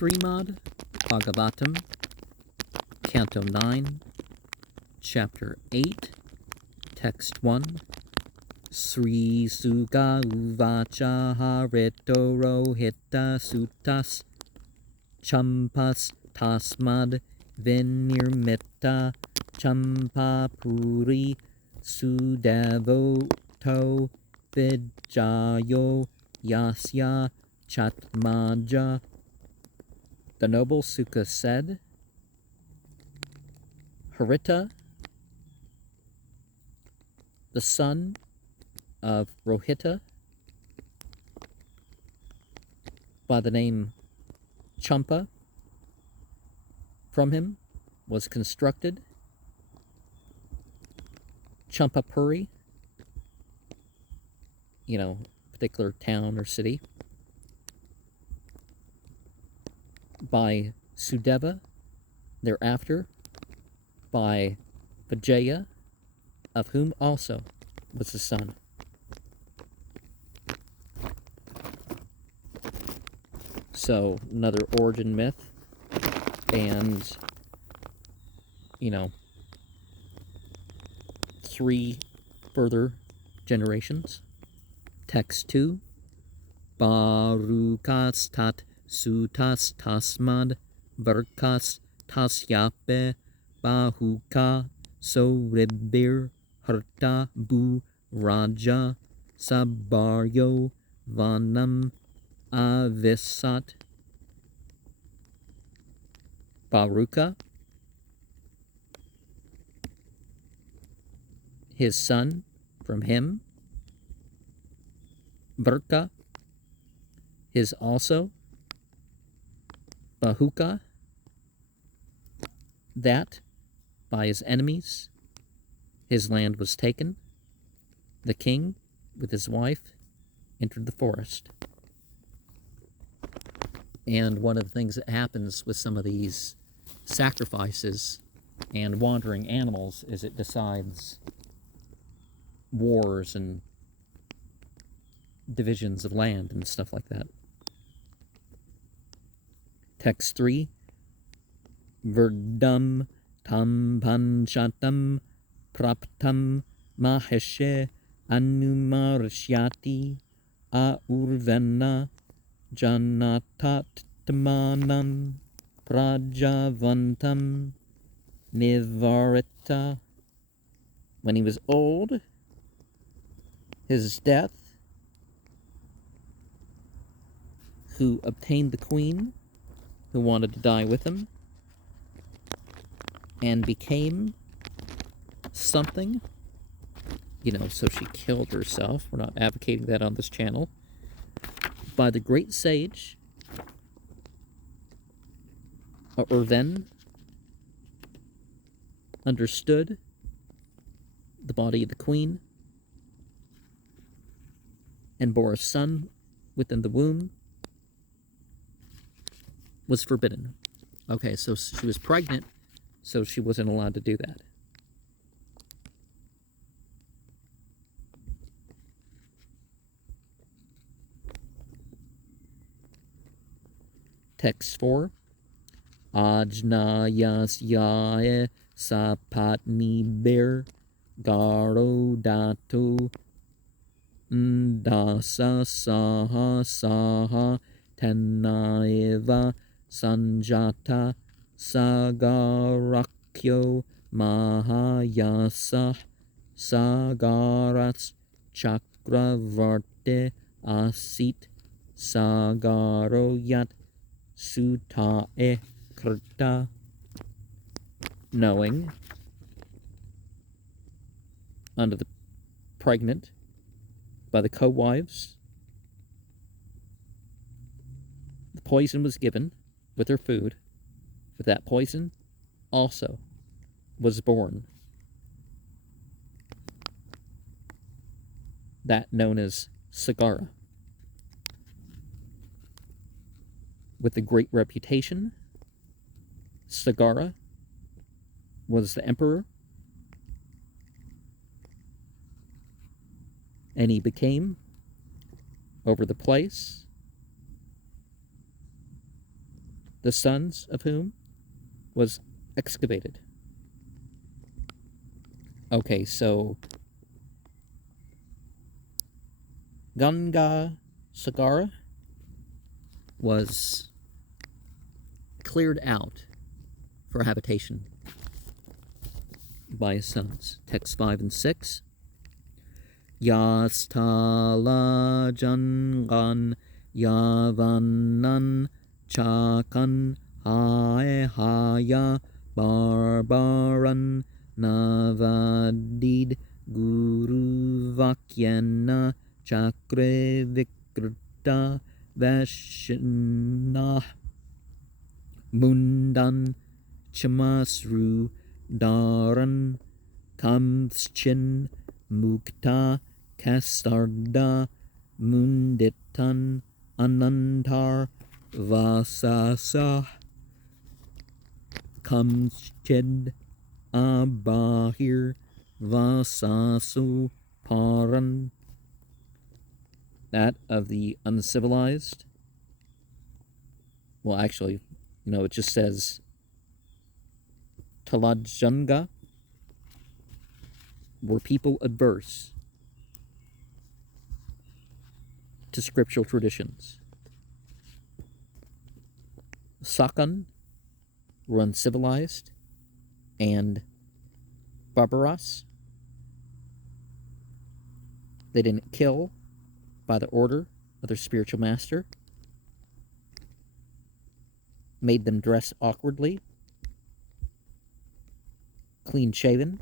Srimad Bhagavatam, Canto 9, Chapter 8, Text 1. Sri Suga Uvacha Harito Rohita Sutas Champas Tasmad Vinirmita Champapuri Sudavoto Vijayo Yasya Chatmaja. The noble Suka said, Harita, the son of Rohita, by the name Champa, from him was constructed Champapuri, particular town or city, by Sudeva, thereafter by Vijaya, of whom also was the son. So, another origin myth, and, 3 further generations. Text 2, Barukas tat sutas tasmad varkas tasyape bahuka soribir harta bu raja sabaryo vanam avisat. Baruka, his son, from him. Varka, his also. Bahuka, that by his enemies his land was taken. The king, with his wife, entered the forest. And one of the things that happens with some of these sacrifices and wandering animals is it decides wars and divisions of land and stuff like that. Text 3, Verdam tam panchatam praptam maheshe anumarshyati aurvena janatatmanam prajavantam nivarita. When he was old, his death, who obtained the queen, who wanted to die with him, and became something, so she killed herself. We're not advocating that on this channel. By the great sage, Urven, understood the body of the queen, and bore a son within the womb, was forbidden. Okay, so she was pregnant, so she wasn't allowed to do that. Text 4, Ajnayasyae sapatni bir garodatu dasa saha saha tenaeva sanjata sagarakyo mahayasa sagaras chakravarte asit sagaroyat sutae krita. Knowing, under the pregnant by the co-wives, the poison was given with her food. With that poison also was born that known as Sagara. With a great reputation, Sagara was the emperor, and he became, over the place, the sons of whom was excavated. Okay, so Ganga Sagara was cleared out for habitation by his sons. Text 5 and 6. Yastala Jangan Yavanan Chakan Haehaya Barbaran Navadid Guru Vakyana Chakre Vikrita Vashna Mundan Chamasru Daran Kamschin Mukta Kastarda Munditan Anantar Vasasa Kamschid Abahir Vasasu Paran. That of the uncivilized. Well, actually, it just says Talajunga were people adverse to scriptural traditions. Sakan were uncivilized and barbarous. They didn't kill by the order of their spiritual master, made them dress awkwardly, clean-shaven,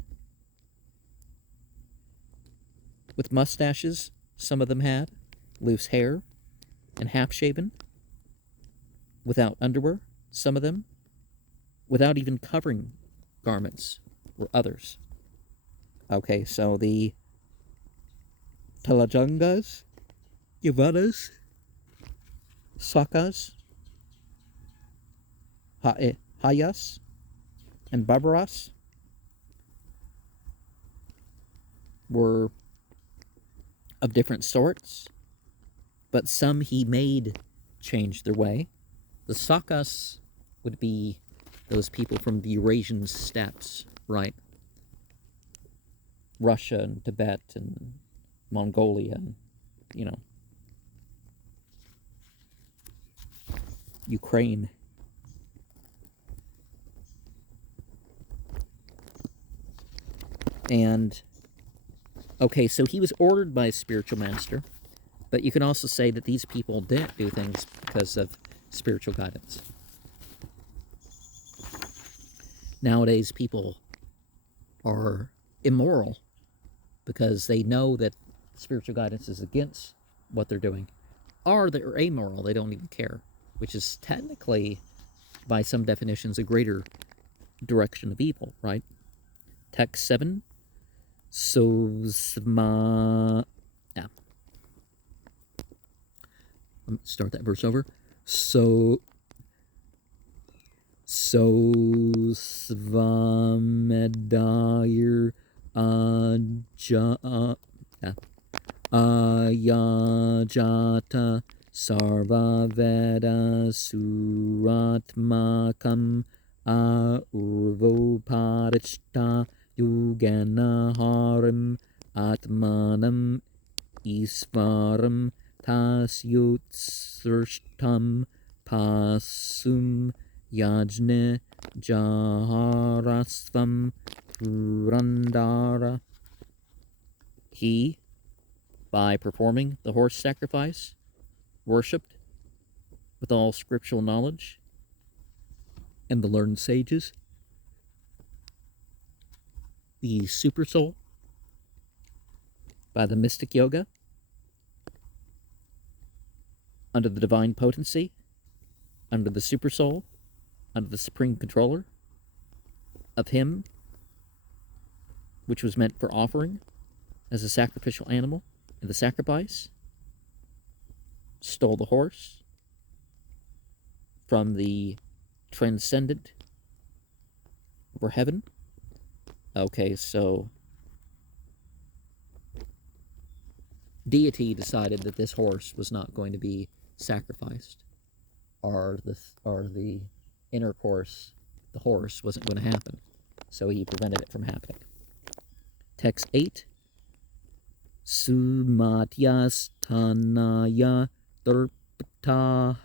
with mustaches, some of them had, loose hair, and half-shaven, without underwear, some of them, without even covering garments, were others. Okay, so the Talajangas, Yavanas, Sakas, Hayas, and Barbaras were of different sorts, but some he made change their way. The Sakas would be those people from the Eurasian steppes, right? Russia and Tibet and Mongolia and, Ukraine. And, okay, so he was ordered by his spiritual master, but you can also say that these people didn't do things because of spiritual guidance. Nowadays, people are immoral because they know that spiritual guidance is against what they're doing. Or they're amoral, they don't even care, which is technically, by some definitions, a greater direction of evil, right? Text 7. Start that verse over. Svamedayir Ayajata Sarva Veda Suratmakam Urvoparishta Yugana Harim Atmanam Isvaram Tasyutsrshtam Pasum Yajne Jaharasvam Purandara. He, by performing the horse sacrifice, worshipped with all scriptural knowledge and the learned sages. The supersoul, by the mystic yoga, under the divine potency, under the supersoul, under the supreme controller of him, which was meant for offering as a sacrificial animal in the sacrifice, stole the horse from the transcendent over heaven. Okay, so deity decided that this horse was not going to be sacrificed. or the intercourse, the horse, wasn't going to happen. So he prevented it from happening. Text 8. Sumatyas tanaya terpta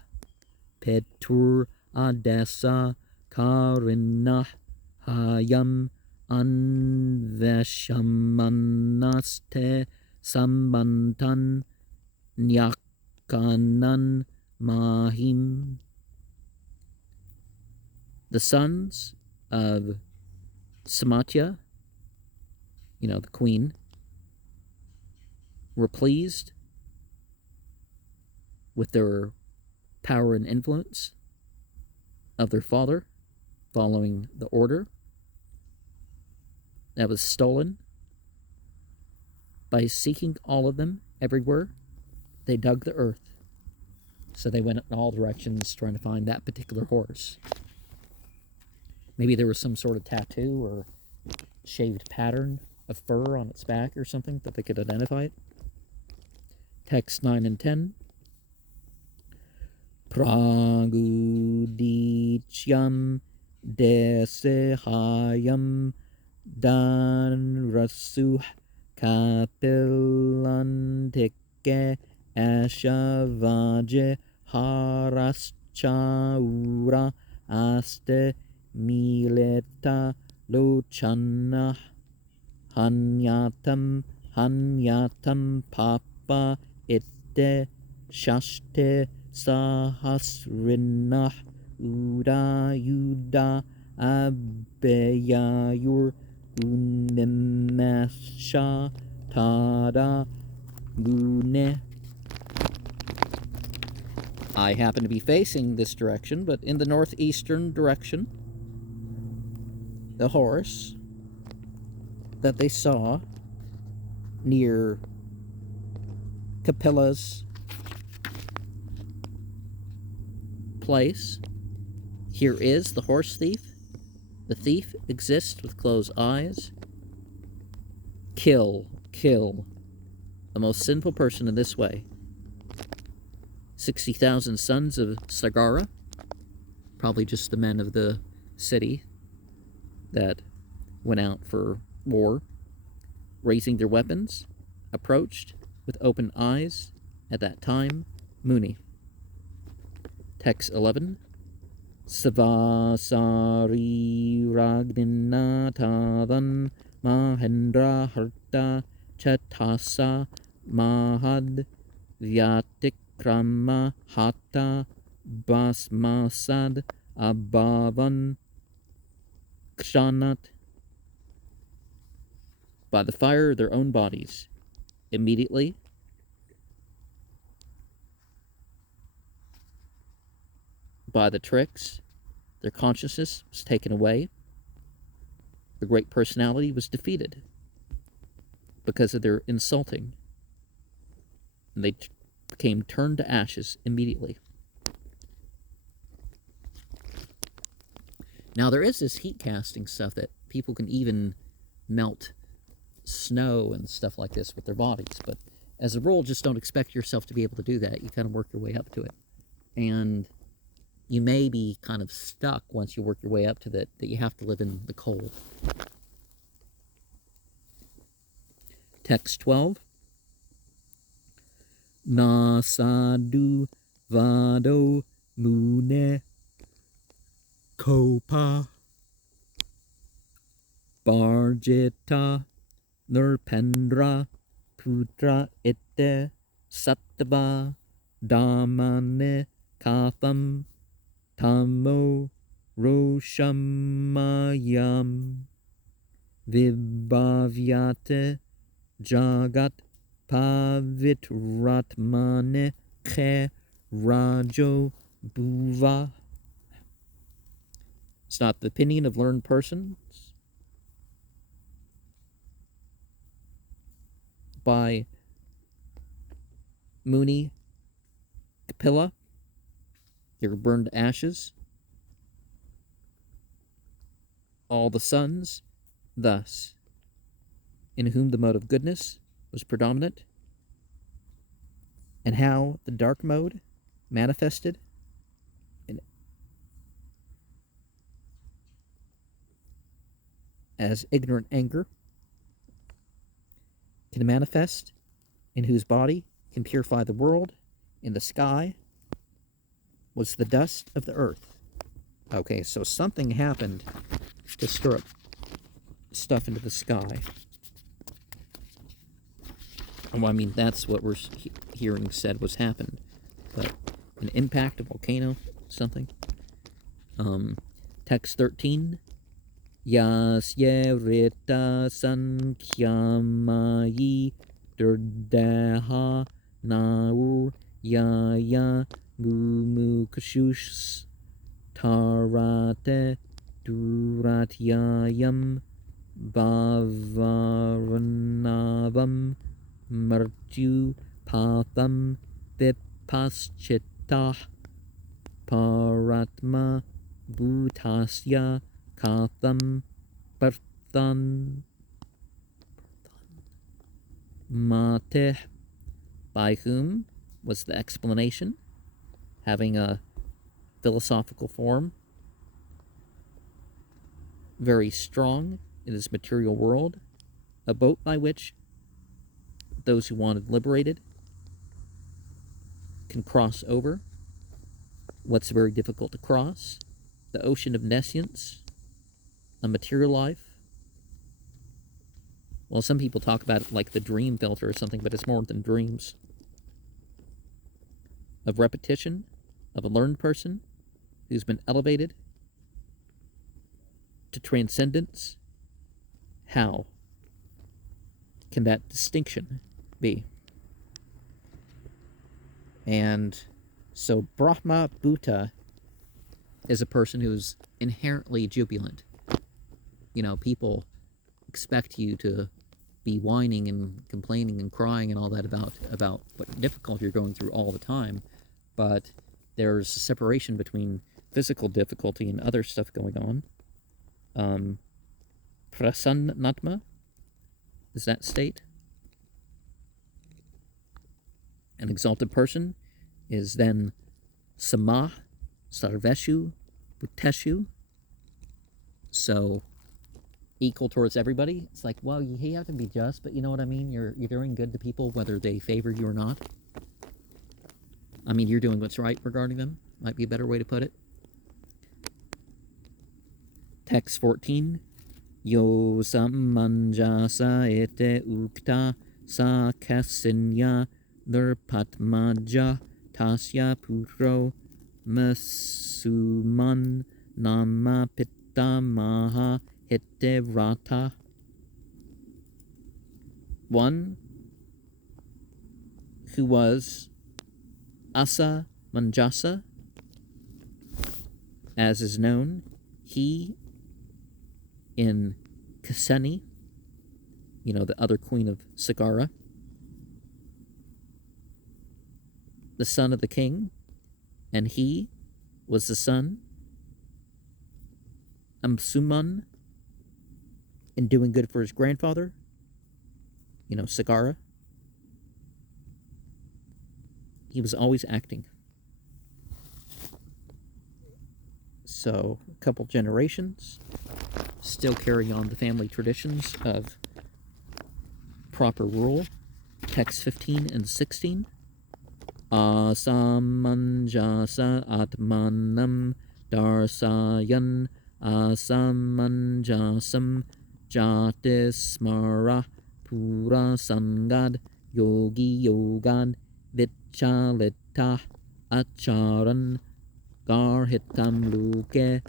petur adesa karinah hayam anveshamanaste sambantan nyakanan mahim. The sons of Samatya, the queen, were pleased with their power and influence of their father, following the order that was stolen. By seeking all of them everywhere, they dug the earth. So they went in all directions trying to find that particular horse. Maybe there was some sort of tattoo or shaved pattern of fur on its back or something that they could identify it. Text 9 and 10. Pragudicyam desehayam danrasuh kapilantike ashavaje haraschaura aste mileta lochana hanyatam papa itte shaste sahasrinah yuda abeyayur unmemesha tada gune. I happen to be facing this direction, but in the northeastern direction, the horse that they saw near Kapila's place. Here is the horse thief. The thief exists with closed eyes. Kill the most sinful person in this way. 60,000 sons of Sagara, probably just the men of the city that went out for war, raising their weapons, approached with open eyes at that time Muni. Text 11. Savasari Ragninatavan Mahendra Harta Chatasa Mahad Vyatikrama Hata Basmasad Abhavan Kshanat. By the fire of their own bodies, immediately by the tricks, their consciousness was taken away. The great personality was defeated because of their insulting, and they became turned to ashes immediately. Now there is this heat casting stuff that people can even melt snow and stuff like this with their bodies, but as a rule, just don't expect yourself to be able to do that. You kind of work your way up to it, and you may be kind of stuck once you work your way up to that you have to live in the cold. Text 12. Nasadu vado mune kopa barjeta nurpendra putra itte sattva damane katham tamo roshamayam vibhavyate jagat pavitratmane khe rajo bhuva. It's not the opinion of learned persons by Muni Kapila. They were burned to ashes. All the sons, thus, in whom the mode of goodness was predominant, and how the dark mode manifested as ignorant anger can manifest, in whose body can purify the world, in the sky was the dust of the earth. Okay, so something happened to stir up stuff into the sky. Well, I mean, that's what we're hearing said was happened. But an impact, a volcano, something. Text 13. Yasya rita sankyamayi durdaha naur yaya mumukashush tarate duratyayam bhavaranavam martyu patham vipaschitah paratma bhutasya katham parthan mateh. By whom was the explanation, having a philosophical form, very strong in this material world, a boat by which those who wanted liberated can cross over what's very difficult to cross, the ocean of nescience, a material life. Well, some people talk about it like the dream filter or something, but it's more than dreams. Of repetition, of a learned person who's been elevated to transcendence. How can that distinction be? And so Brahma Bhuta is a person who's inherently jubilant. You know, people expect you to be whining and complaining and crying and all that about what difficulty you're going through all the time, but there's a separation between physical difficulty and other stuff going on. Prasannatma is that state. An exalted person is then samah, sarveshu, bhuteshu. So equal towards everybody. It's like, well, you have to be just, but you know what I mean? You're doing good to people whether they favor you or not. I mean, you're doing what's right regarding them. Might be a better way to put it. Text 14. Yo sammanjasa ete ukta sa kasinya nirpatmaja tasya putro masuman nama pitta maha hitevrata. One who was Asa Manjasa, as is known, he in Kaseni, you know, the other queen of Sagara, the son of the king, and he was the son Amsuman in doing good for his grandfather, you know, Sagara. He was always acting. So, a couple generations, still carrying on the family traditions of proper rule. Text 15 and 16. Asamanjasa atmanam darsayan asamanjasam jatismara pura sangad yogi yogad vichalita acharan garhitam luke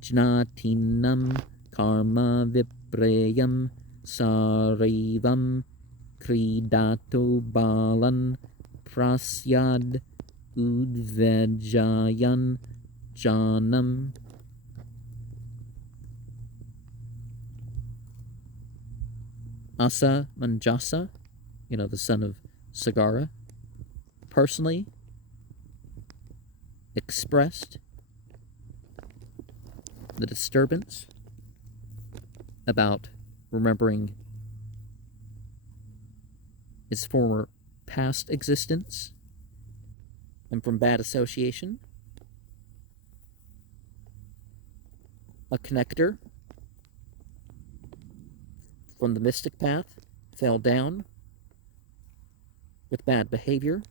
jnatinam karma viprayam sarivam kridato balan prasyad udvejayan janam. Asa Manjasa, you know, the son of Sagara, personally expressed the disturbance about remembering his former past existence and from bad association. A connector from the mystic path, fell down with bad behavior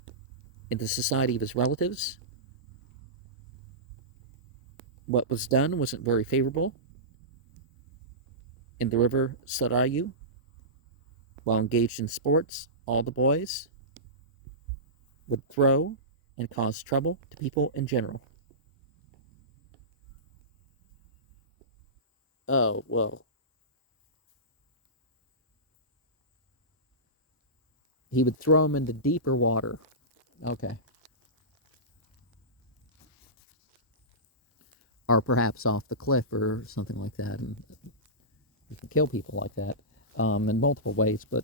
in the society of his relatives. What was done wasn't very favorable. In the river Sarayu, while engaged in sports, all the boys would throw and cause trouble to people in general. Oh, well. He would throw them into deeper water. Okay. Or perhaps off the cliff or something like that. And you can kill people like that in multiple ways, but,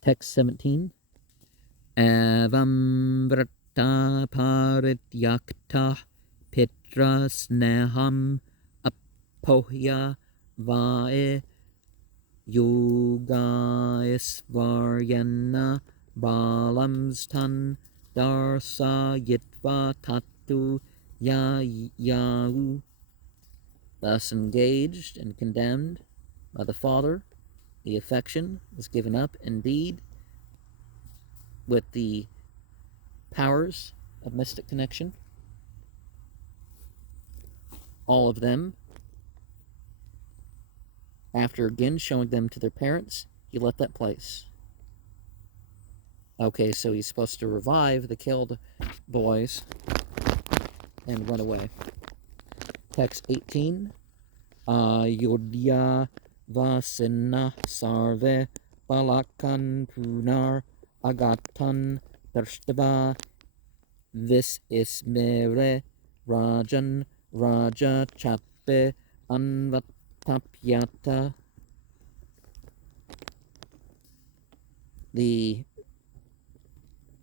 Text 17. Avam vrata parityakta pitra sneham apohya vae yogaisvaryana balamstan darsayitva tatu yau. Thus engaged and condemned by the Father, the affection was given up indeed with the powers of mystic connection. All of them, after again showing them to their parents, he left that place. Okay, so he's supposed to revive the killed boys and run away. Text 18. Ayodhya vasena sarve balakan punar agatan darshtava vis ismere rajan raja chappe anvatapyata. The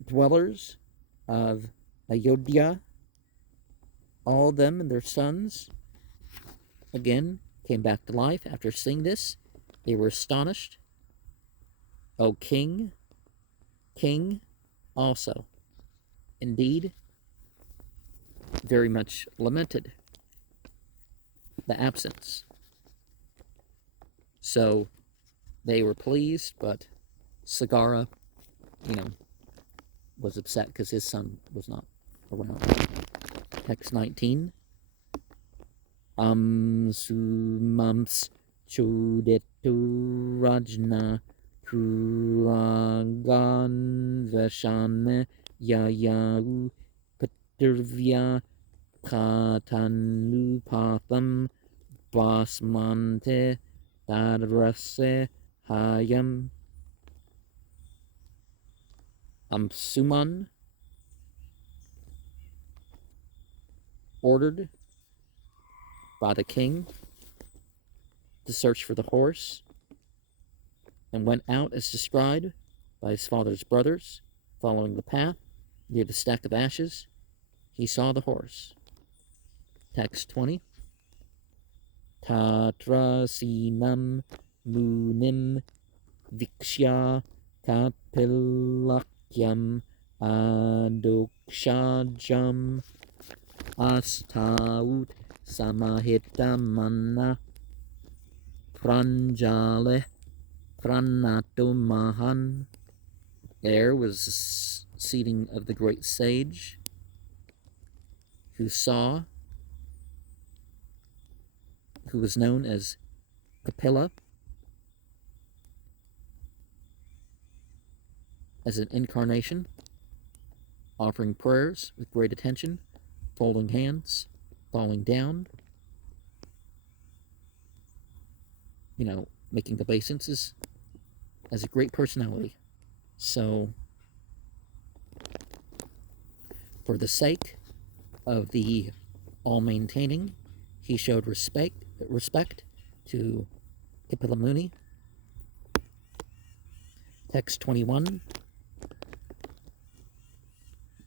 dwellers of Ayodhya, all of them and their sons, again came back to life after seeing this. They were astonished. O king, also, indeed, very much lamented the absence. So they were pleased, but Sagara, was upset because his son was not around. Text 19. Sumams chodetu rajna puragan vashane yayaru patirvya katanupatham basmante tadrase hayam. Suman ordered by the king to search for the horse and went out as described by his father's brothers. Following the path near the stack of ashes, he saw the horse. Text 20. Tatra sinam munim vikshya kapilakyam adokshajam astaut samahitamana pranjale pranatumahan. There was the seating of the great sage who was known as Kapila, as an incarnation, offering prayers with great attention, folding hands, falling down, making obeisances as a great personality. So, for the sake of the all-maintaining, he showed respect to Kapila Muni. Text 21.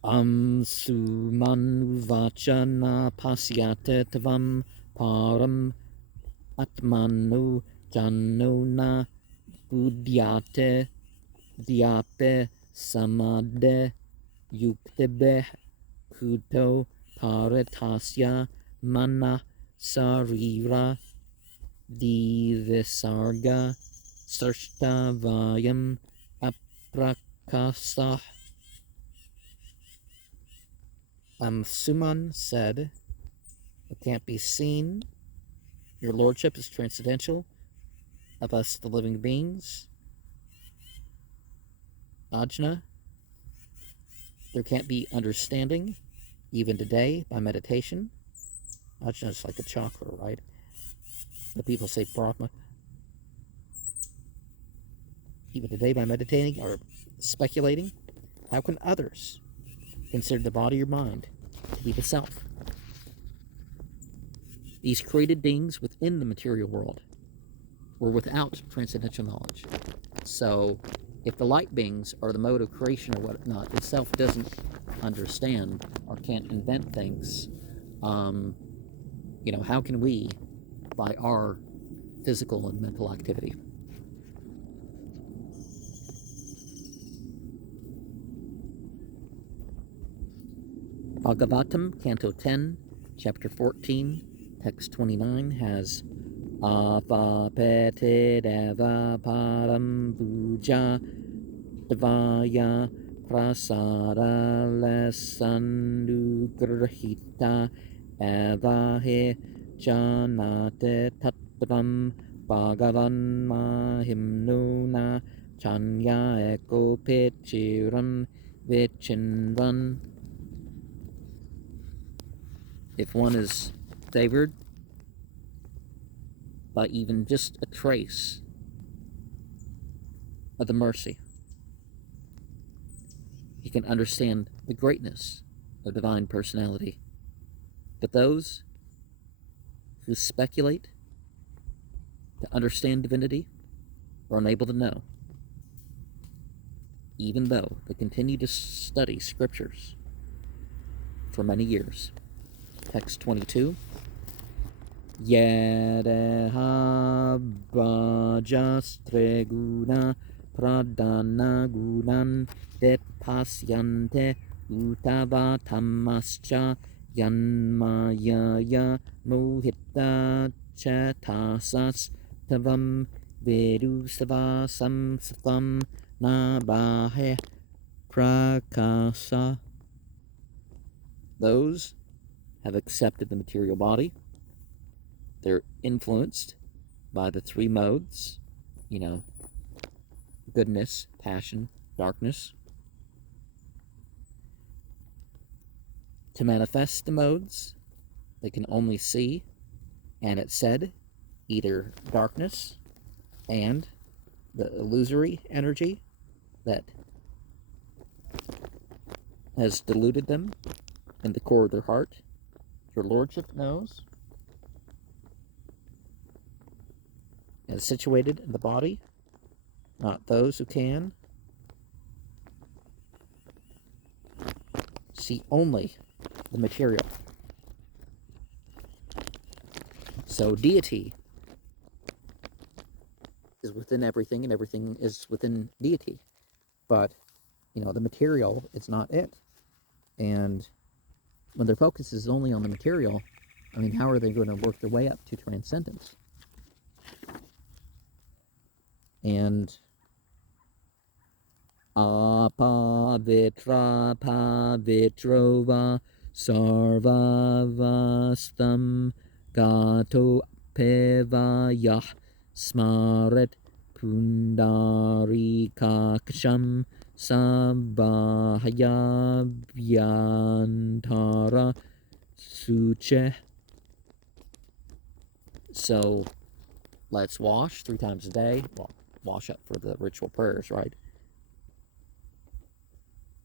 Sumanuvachana pasyate tavam param atmanu janona budyate diate samade yuktebe kuto paritasya mana sarira divisarga Sarstavayam aprakasa. Suman said, it can't be seen. Your lordship is transcendental of us, the living beings. Ajna, there can't be understanding, even today, by meditation. Ajna is like a chakra, right? The people say Brahma. Even today, by meditating or speculating, how can others consider the body or mind to be the self? These created beings within the material world were without transcendental knowledge. So, if the light beings are the mode of creation or whatnot, the self doesn't understand or can't invent things. How can we, by our physical and mental activity? Bhagavatam, Canto 10, Chapter 14, Text 29 has Avapete deva param puja devaya prasada lesandu grahita avahe janate tattvam bhagavan mahimnuna chanya eko pechiram vichinvan. If one is favored by even just a trace of the mercy, he can understand the greatness of divine personality. But those who speculate to understand divinity are unable to know, even though they continue to study scriptures for many years. Text 22. Yedeha bhajastreguna pradana gunan detpasyante utavatamascha yanmayaya mohita chetasas tavam vedusavasam satam nabahe prakasa. Those have accepted the material body. They're influenced by the three modes, goodness, passion, darkness. To manifest the modes, they can only see, and it said, either darkness and the illusory energy that has deluded them in the core of their heart. Your lordship knows. And is situated in the body, not those who can see only the material. So deity is within everything, and everything is within deity. But, the material is not it. And when their focus is only on the material, how are they going to work their way up to transcendence? And apavitra pavitrova sarvavastam gato pevayah smaret pundarikaksham sabhayavyantara suche. So let's wash 3 times a day. Well, wash up for the ritual prayers, right?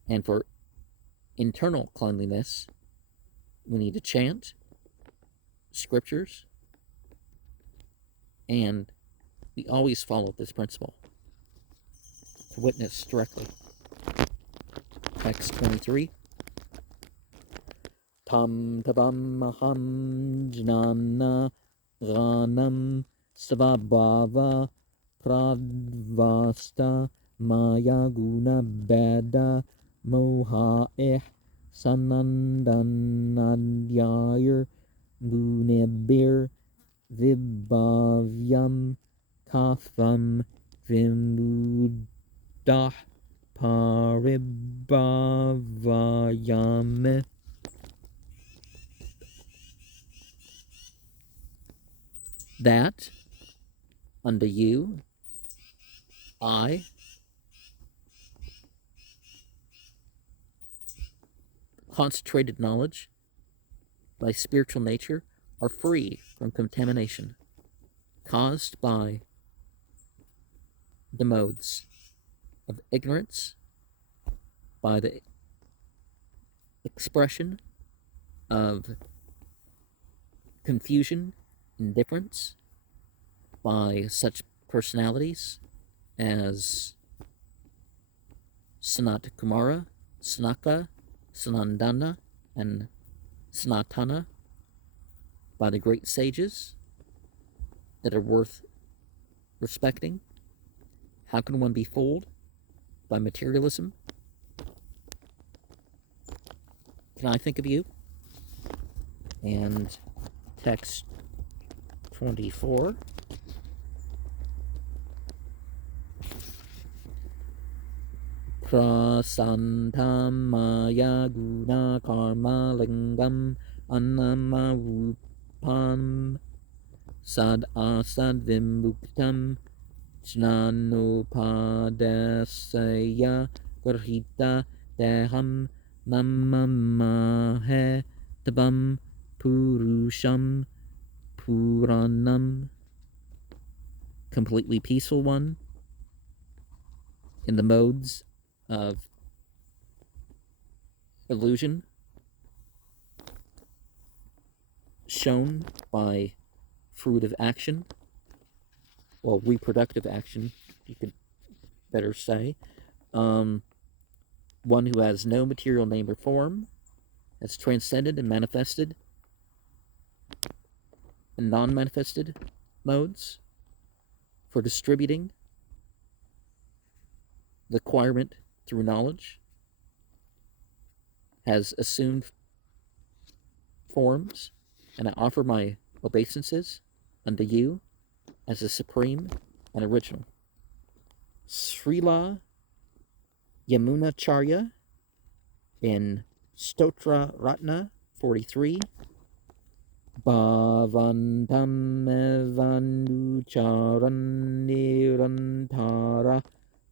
And for internal cleanliness, we need to chant scriptures, and we always follow this principle to witness directly. Text 23. Tam tavam maham jnana ghanam svabhava pradvasta maya guna beda moha sanandanadhyayar gunebir vibhavyam katham vimudah paribhavayame. That unto you I, concentrated knowledge, by spiritual nature, are free from contamination caused by the modes of ignorance, by the expression of confusion, indifference, by such personalities as Sanat Kumara, Sanaka, Sanandana, and Sanatana, by the great sages that are worth respecting. How can one be fooled by materialism? Can I think of you? And text 24. Prasantam maya guna karma lingam annamarupam sad asad vimuktam jnanopadasaya garhita deham namamahe tabam purusham puranam. Completely peaceful one in the modes of illusion shown by fruit of action, well, reproductive action, you could better say. One who has no material name or form, has transcended and manifested and non-manifested modes for distributing the acquirement through knowledge, has assumed forms, and I offer my obeisances unto you as the supreme and original. Srila Yamunacharya in Stotra Ratna 43. Bhavantam evanucharan nirantara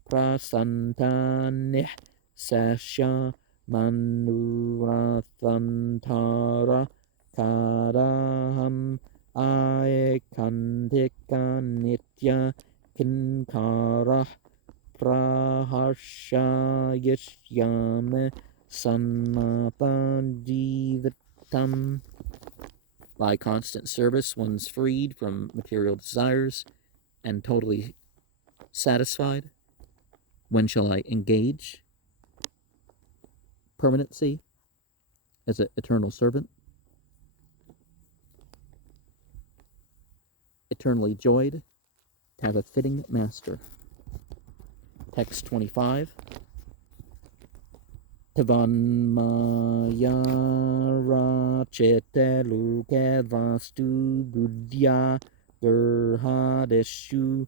prasantanih sasya manurathantara karaham aekantika nitya kinkarah praharshayishyame sannapajivatam. By constant service, one's freed from material desires and totally satisfied. When shall I engage permanency as an eternal servant? Eternally joyed to have a fitting master. Text 25. Tavanmaya chete luke vastu buddhya durhadeshu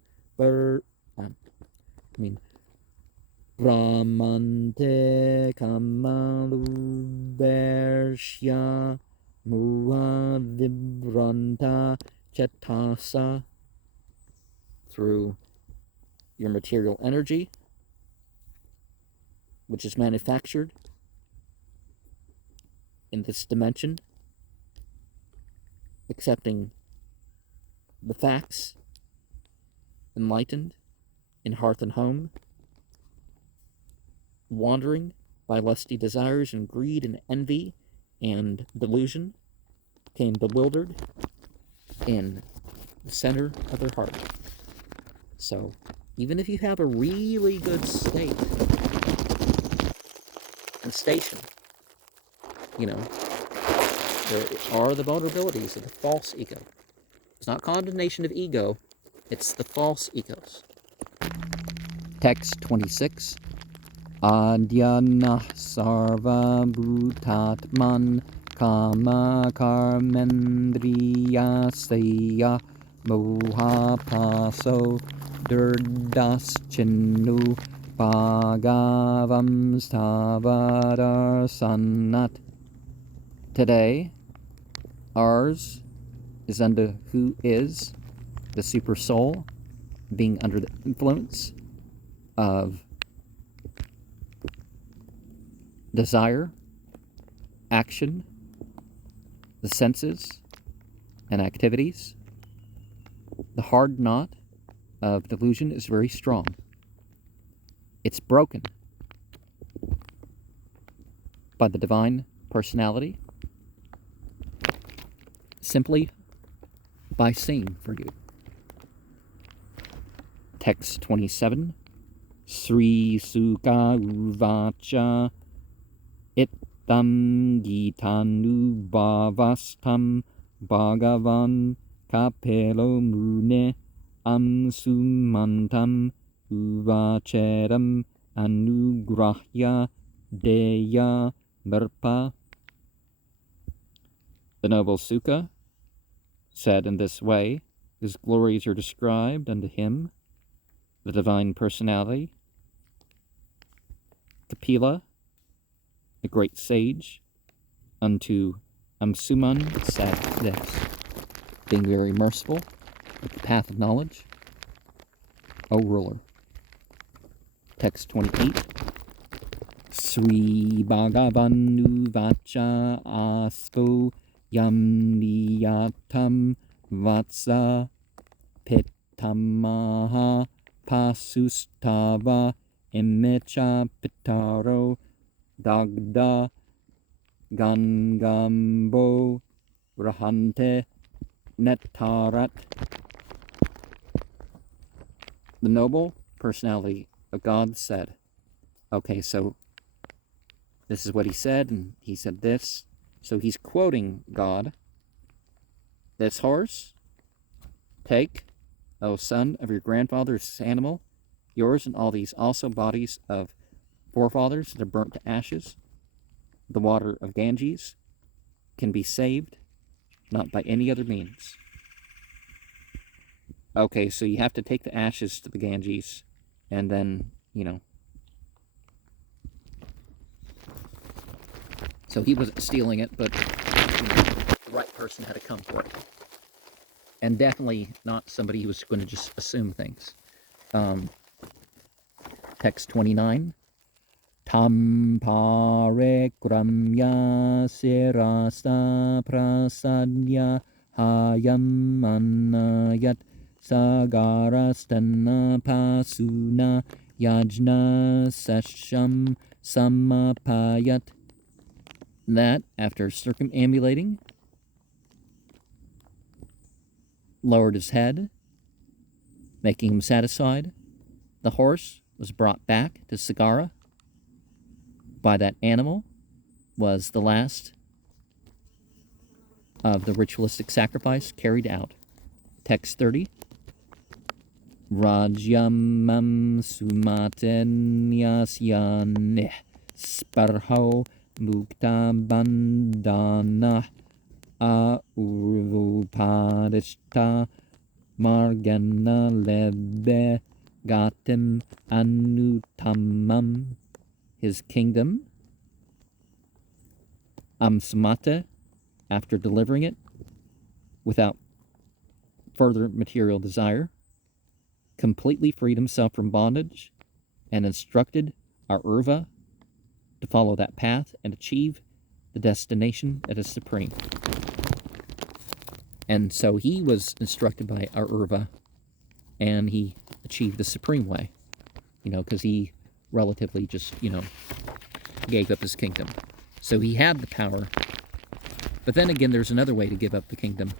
Brahmante kamalubershya muha vibranta chetasa. Through your material energy, which is manufactured in this dimension, accepting the facts, enlightened in hearth and home, wandering by lusty desires and greed and envy and delusion, became bewildered in the center of their heart. So, even if you have a really good state and station, there are the vulnerabilities of the false ego. It's not condemnation of ego, it's the false egos. Text 26. Adhyana sarva bhutatman kama karmendriya saya mohapaso durdaschinu bhagavam stavadar sanat. Today, ours is unto who is the super soul, being under the influence of desire, action, the senses, and activities. The hard knot of delusion is very strong. It's broken by the divine personality simply by seeing for you. Text 27. Sri Sukha Uvacha Ittam Gitanu Bhavastam Bhagavan Kapelo Mune Amsumantam Uvacheram Anugrahya Deya Mirpa. The noble Sukha said in this way, his glories are described unto him, the divine personality. Kapila, the great sage, unto Amsuman said this, being very merciful with the path of knowledge, O ruler. Text 28. Sri Bhagavanu Vacha Asko Yamniyatam Vatsa Pitamaha Pasustava Imecha Pitaro Dagda Gangambo Rahante Netarat. The noble personality of God said, okay, so this is what he said, and he said this. So he's quoting God. This horse, take, O son of your grandfather's animal, yours and all these also bodies of forefathers that are burnt to ashes. The water of Ganges can be saved, not by any other means. Okay, so you have to take the ashes to the Ganges, and then, So he wasn't stealing it, but the right person had to come for it. And definitely not somebody who was going to just assume things. Text 29. Tampare kramya sirasa prasadya hayam anayat sagarastana pasuna yajna sasham samapayat. That, after circumambulating, lowered his head, making him satisfied, the horse was brought back to Sagara. By that animal was the last of the ritualistic sacrifice carried out. Text 30. Rajyamam sumaten yasyane sparho mukta bandana aurvupadishta margana lebe gatim anutamam. His kingdom, Amsamata, after delivering it without further material desire, completely freed himself from bondage and instructed our Urva to follow that path and achieve the destination that is supreme. And so he was instructed by our Urva, and he achieved the supreme way, because he relatively just, gave up his kingdom. So he had the power. But then again, there's another way to give up the kingdom.